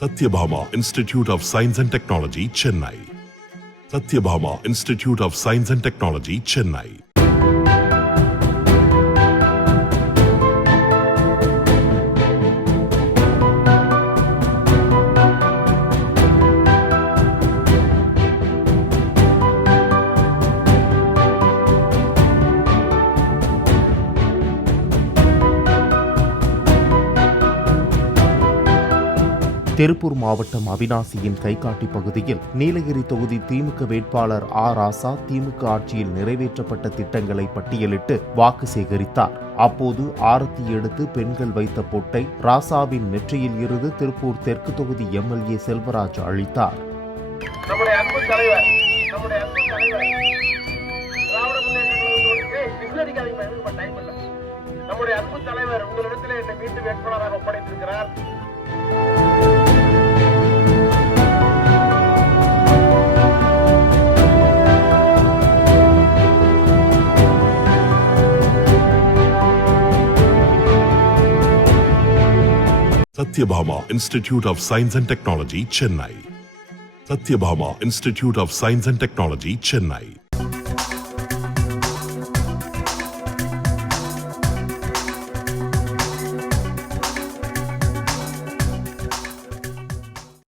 Satyabhama Institute of Science and Technology, Chennai. Satyabhama Institute of Science and Technology, Chennai. Tiruppur மாவட்டம் அவிநாசியின் கைகாட்டி பகுதியில் நீலகிரி தொகுதி திமுக வேட்பாளர் ராசா திமுக ஆட்சியில் நிறைவேற்றப்பட்ட திட்டங்களை பட்டியலிட்டு வாக்கு சேகரித்தார். அப்போது ஆரத்தி எடுத்து பெண்கள் வைத்த பொட்டை ராசாவின் நெற்றியில் இருந்து திருப்பூர் தெற்கு தொகுதி எம்எல்ஏ செல்வராஜ் அளித்தார். நம்முடைய அன்பு தலைவர் உங்களிடத்தில் என்னை மீண்டும் வேட்பாளராக ஒப்படைத்திருக்கிறார். Satyabhama Institute of Science and Technology, Chennai. Satyabhama Institute of Science and Technology, Chennai.